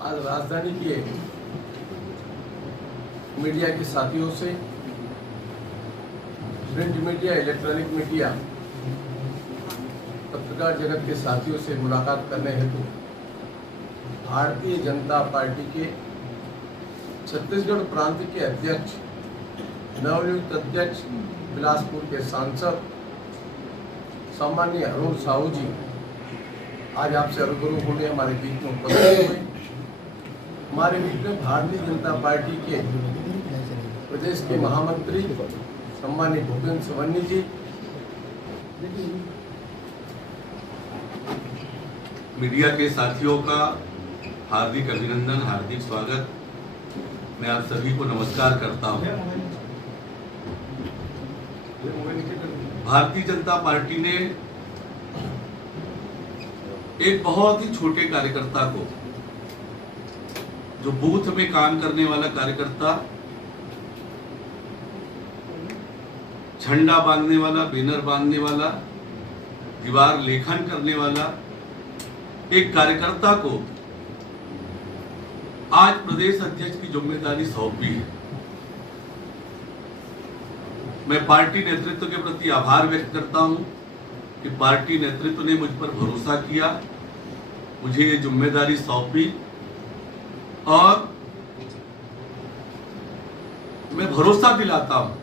आज राजधानी के मीडिया के साथियों से, प्रिंट मीडिया, इलेक्ट्रॉनिक मीडिया, पत्रकार जगत के साथियों से मुलाकात करने हेतु भारतीय जनता पार्टी के छत्तीसगढ़ प्रांत के अध्यक्ष, नवनियुक्त अध्यक्ष, बिलासपुर के सांसद सामान्य अरुण साहू जी आज आपसे रूबरू होने हमारे बीच में उपस्थित हुए। हमारे बीच में भारतीय जनता पार्टी के प्रदेश के महामंत्री सम्मानित भूपेंद्र सवन्नी जी, मीडिया के साथियों का हार्दिक अभिनंदन, हार्दिक स्वागत। मैं आप सभी को नमस्कार करता हूं। भारतीय जनता पार्टी ने एक बहुत ही छोटे कार्यकर्ता को, जो बूथ में काम करने वाला कार्यकर्ता, झंडा बांधने वाला, बैनर बांधने वाला, दीवार लेखन करने वाला एक कार्यकर्ता को आज प्रदेश अध्यक्ष की जिम्मेदारी सौंपी है। मैं पार्टी नेतृत्व के प्रति आभार व्यक्त करता हूं कि पार्टी नेतृत्व ने मुझ पर भरोसा किया, मुझे ये जिम्मेदारी सौंपी और मैं भरोसा दिलाता हूं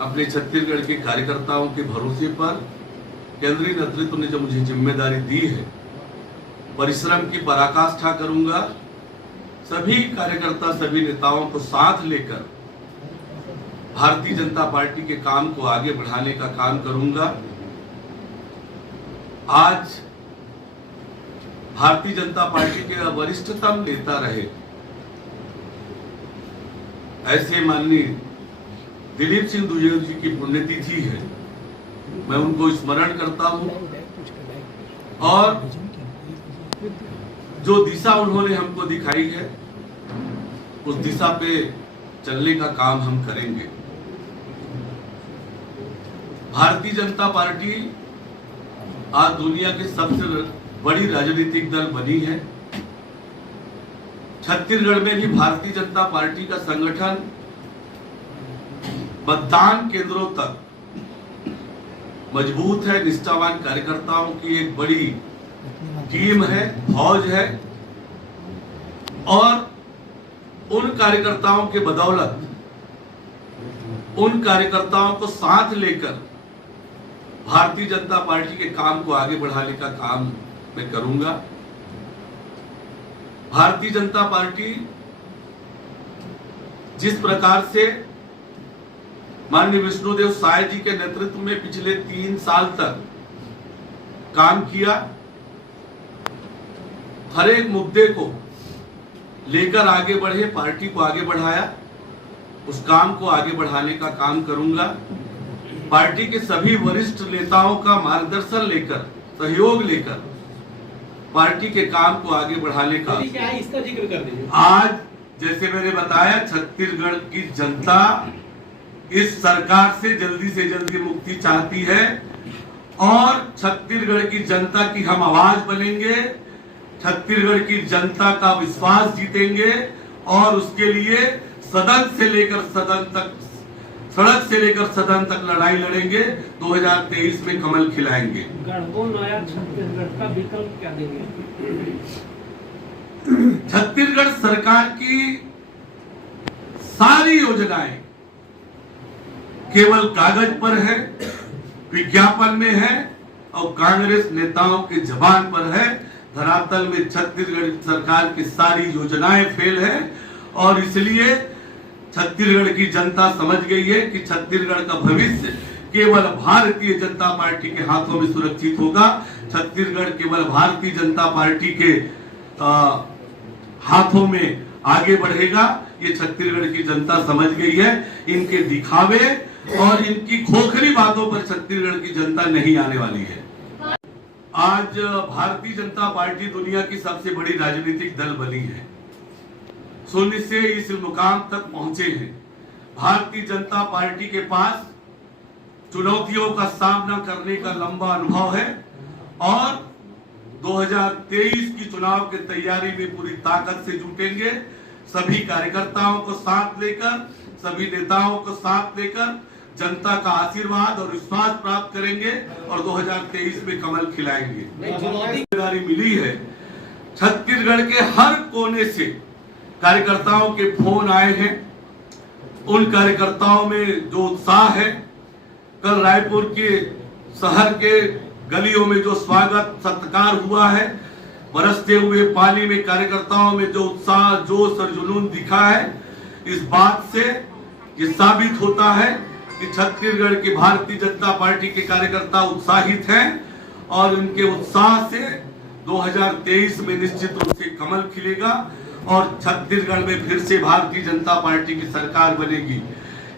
अपने छत्तीसगढ़ के कार्यकर्ताओं के भरोसे पर। केंद्रीय नेतृत्व ने जो मुझे जिम्मेदारी दी है, परिश्रम की पराकाष्ठा करूंगा। सभी कार्यकर्ता, सभी नेताओं को साथ लेकर भारतीय जनता पार्टी के काम को आगे बढ़ाने का काम करूंगा। आज भारतीय जनता पार्टी के वरिष्ठतम नेता रहे ऐसे माननीय दिलीप सिंह दुजेल जी की पुण्यतिथि है। मैं उनको स्मरण करता हूं और जो दिशा उन्होंने हमको दिखाई है, उस दिशा पे चलने का काम हम करेंगे। भारतीय जनता पार्टी आज दुनिया के सबसे बड़ी राजनीतिक दल बनी है। छत्तीसगढ़ में भी भारतीय जनता पार्टी का संगठन मतदान केंद्रों तक मजबूत है। निष्ठावान कार्यकर्ताओं की एक बड़ी टीम है, फौज है और उन कार्यकर्ताओं के बदौलत, उन कार्यकर्ताओं को साथ लेकर भारतीय जनता पार्टी के काम को आगे बढ़ाने का काम मैं करूंगा। भारतीय जनता पार्टी जिस प्रकार से माननीय विष्णुदेव साय जी के नेतृत्व में पिछले 3 साल तक काम किया, हर एक मुद्दे को लेकर आगे बढ़े, पार्टी को आगे बढ़ाया, उस काम को आगे बढ़ाने का काम करूंगा। पार्टी के सभी वरिष्ठ नेताओं का मार्गदर्शन लेकर, सहयोग लेकर पार्टी के काम को आगे बढ़ाने का इसका जिक्र कर दीजिए। आज जैसे मैंने बताया, छत्तीसगढ़ की जनता इस सरकार से जल्दी मुक्ति चाहती है और छत्तीसगढ़ की जनता की हम आवाज बनेंगे, छत्तीसगढ़ की जनता का विश्वास जीतेंगे और उसके लिए सदन से लेकर सदन तक, सड़क से लेकर सदन तक लड़ाई लड़ेंगे। 2023 में कमल खिलाएंगे। गढ़बो नया छत्तीसगढ़ का विकल्प क्या देंगे? छत्तीसगढ़ सरकार की सारी योजनाएं केवल कागज पर है, विज्ञापन में है और कांग्रेस नेताओं के जबान पर है। धरातल में छत्तीसगढ़ सरकार की सारी योजनाएं फेल है और इसलिए छत्तीसगढ़ की जनता समझ गई है कि छत्तीसगढ़ का भविष्य केवल भारतीय जनता पार्टी के हाथों में सुरक्षित होगा। छत्तीसगढ़ केवल भारतीय जनता पार्टी के हाथों में आगे बढ़ेगा। ये छत्तीसगढ़ की जनता समझ गई है। इनके दिखावे और इनकी खोखली बातों पर छत्तीसगढ़ की जनता नहीं आने वाली है। आज भारतीय जनता पार्टी दुनिया की सबसे बड़ी राजनीतिक दल बनी है। शून्य से इस मुकाम तक पहुंचे हैं। भारतीय जनता पार्टी के पास चुनौतियों का सामना करने का लंबा अनुभव है और 2023 की चुनाव की तैयारी में पूरी ताकत से जुटेंगे। सभी कार्यकर्ताओं को साथ लेकर, सभी नेताओं को साथ लेकर जनता का आशीर्वाद और विश्वास प्राप्त करेंगे और 2023 में कमल खिलाएंगे। जिम्मेदारी मिली है। छत्तीसगढ़ के हर कोने से कार्यकर्ताओं के फोन आए हैं। उन कार्यकर्ताओं में जो उत्साह है, कल रायपुर के शहर के गलियों में जो स्वागत सत्कार हुआ है, बरसते हुए पानी में कार्यकर्ताओं में जो उत्साह, जोश और जुनून दिखा है, इस बात से ये साबित होता है कि छत्तीसगढ़ की भारतीय जनता पार्टी के कार्यकर्ता उत्साहित हैं और उनके उत्साह से 2023 में निश्चित रूप से कमल खिलेगा और छत्तीसगढ़ में फिर से भारतीय जनता पार्टी की सरकार बनेगी।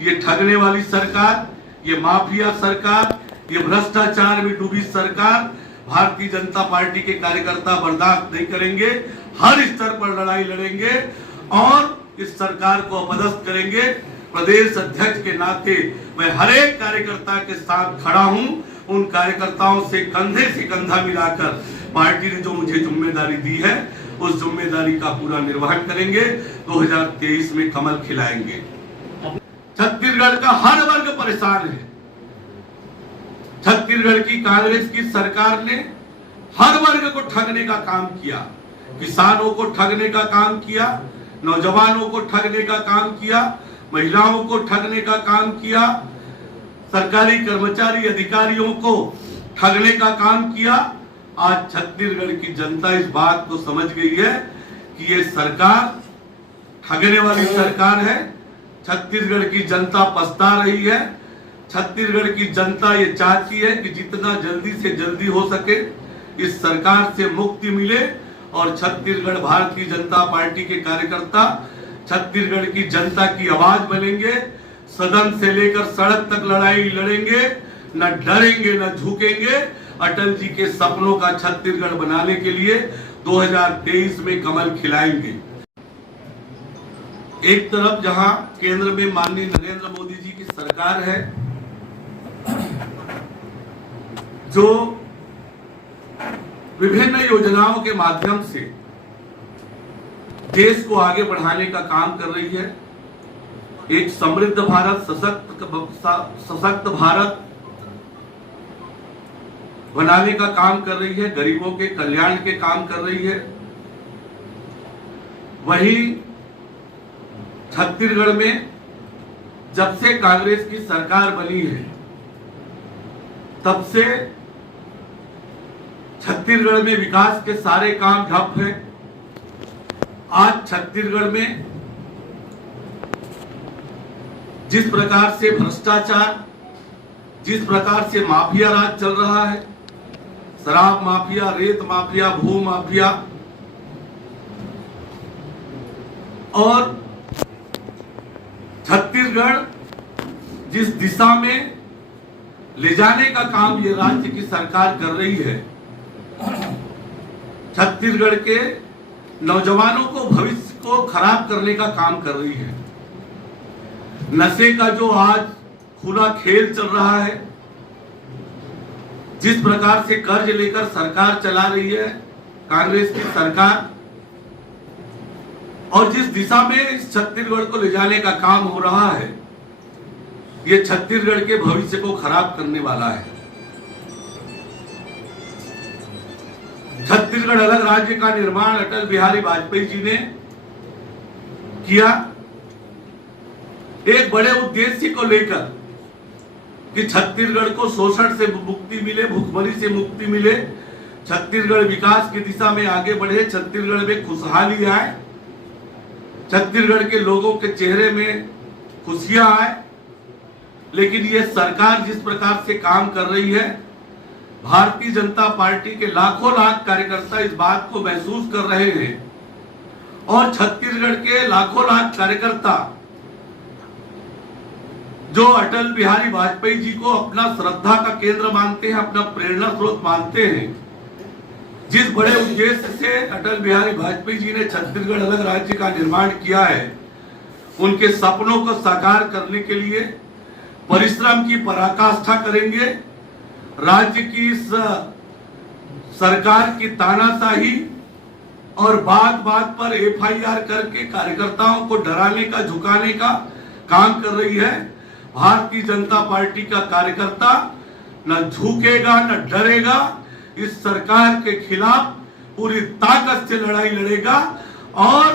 ये ठगने वाली सरकार, ये माफिया सरकार, ये भ्रष्टाचार में डूबी सरकार भारतीय जनता पार्टी के कार्यकर्ता बर्दाश्त नहीं करेंगे। हर स्तर पर लड़ाई लड़ेंगे और इस सरकार को अपदस्थ करेंगे। प्रदेश अध्यक्ष के नाते मैं हर एक कार्यकर्ता के साथ खड़ा हूं। उन कार्यकर्ताओं से कंधा मिलाकर पार्टी ने जो मुझे जिम्मेदारी दी है, उस जिम्मेदारी का पूरा निर्वहन करेंगे। 2023 में कमल खिलाएंगे। छत्तीसगढ़ का हर वर्ग परेशान है। छत्तीसगढ़ की कांग्रेस की सरकार ने हर वर्ग को ठगने का काम किया। किसानों को ठगने का काम किया, नौजवानों को ठगने का काम किया, महिलाओं को ठगने का काम किया, सरकारी कर्मचारी अधिकारियों को ठगने का काम किया। आज छत्तीसगढ़ की जनता इस बात को समझ गई है कि ये सरकार ठगने वाली सरकार है। छत्तीसगढ़ की जनता पछता रही है। छत्तीसगढ़ की जनता ये चाहती है कि जितना जल्दी से जल्दी हो सके इस सरकार से मुक्ति मिले और छत्तीसगढ़ भारतीय जनता पार्टी के कार्यकर्ता छत्तीसगढ़ की जनता की आवाज बनेंगे। सदन से लेकर सड़क तक लड़ाई लड़ेंगे, न डरेंगे न झुकेंगे। अटल जी के सपनों का छत्तीसगढ़ बनाने के लिए 2023 में कमल खिलाएंगे। एक तरफ जहां केंद्र में माननीय नरेंद्र मोदी जी की सरकार है, जो विभिन्न योजनाओं के माध्यम से देश को आगे बढ़ाने का काम कर रही है। एक समृद्ध भारत, सशक्त भारत बनाने का काम कर रही है, गरीबों के कल्याण के काम कर रही है। वहीं छत्तीसगढ़ में जब से कांग्रेस की सरकार बनी है, तब से छत्तीसगढ़ में विकास के सारे काम ठप हैं। आज छत्तीसगढ़ में जिस प्रकार से भ्रष्टाचार, जिस प्रकार से माफिया राज चल रहा है, शराब माफिया, रेत माफिया, भू माफिया, और छत्तीसगढ़ जिस दिशा में ले जाने का काम ये राज्य की सरकार कर रही है, छत्तीसगढ़ के नौजवानों को, भविष्य को खराब करने का काम कर रही है। नशे का जो आज खुला खेल चल रहा है, जिस प्रकार से कर्ज लेकर सरकार चला रही है कांग्रेस की सरकार, और जिस दिशा में इस छत्तीसगढ़ को ले जाने का काम हो रहा है, ये छत्तीसगढ़ के भविष्य को खराब करने वाला है। छत्तीसगढ़ अलग राज्य का निर्माण अटल बिहारी वाजपेयी जी ने किया, एक बड़े उद्देश्य को लेकर कि छत्तीसगढ़ को शोषण से मुक्ति मिले, भुखमरी से मुक्ति मिले, छत्तीसगढ़ विकास की दिशा में आगे बढ़े, छत्तीसगढ़ में खुशहाली आए, छत्तीसगढ़ के लोगों के चेहरे में खुशियां आए। लेकिन ये सरकार जिस प्रकार से काम कर रही है, भारतीय जनता पार्टी के लाखों लाख कार्यकर्ता इस बात को महसूस कर रहे हैं और छत्तीसगढ़ के लाखों लाख कार्यकर्ता जो अटल बिहारी वाजपेयी जी को अपना श्रद्धा का केंद्र मानते हैं, अपना प्रेरणा स्रोत मानते हैं, जिस बड़े उद्देश्य से अटल बिहारी वाजपेयी जी ने छत्तीसगढ़ अलग राज्य का निर्माण किया है, उनके सपनों को साकार करने के लिए परिश्रम की पराकाष्ठा करेंगे। राज्य की इस सरकार की तानाशाही और बात बात पर एफआईआर करके कार्यकर्ताओं को डराने का, झुकाने का काम कर रही है। भारतीय जनता पार्टी का कार्यकर्ता न झुकेगा न डरेगा, इस सरकार के खिलाफ पूरी ताकत से लड़ाई लड़ेगा और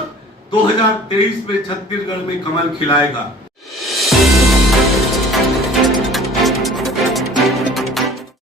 2023 में छत्तीसगढ़ में कमल खिलाएगा।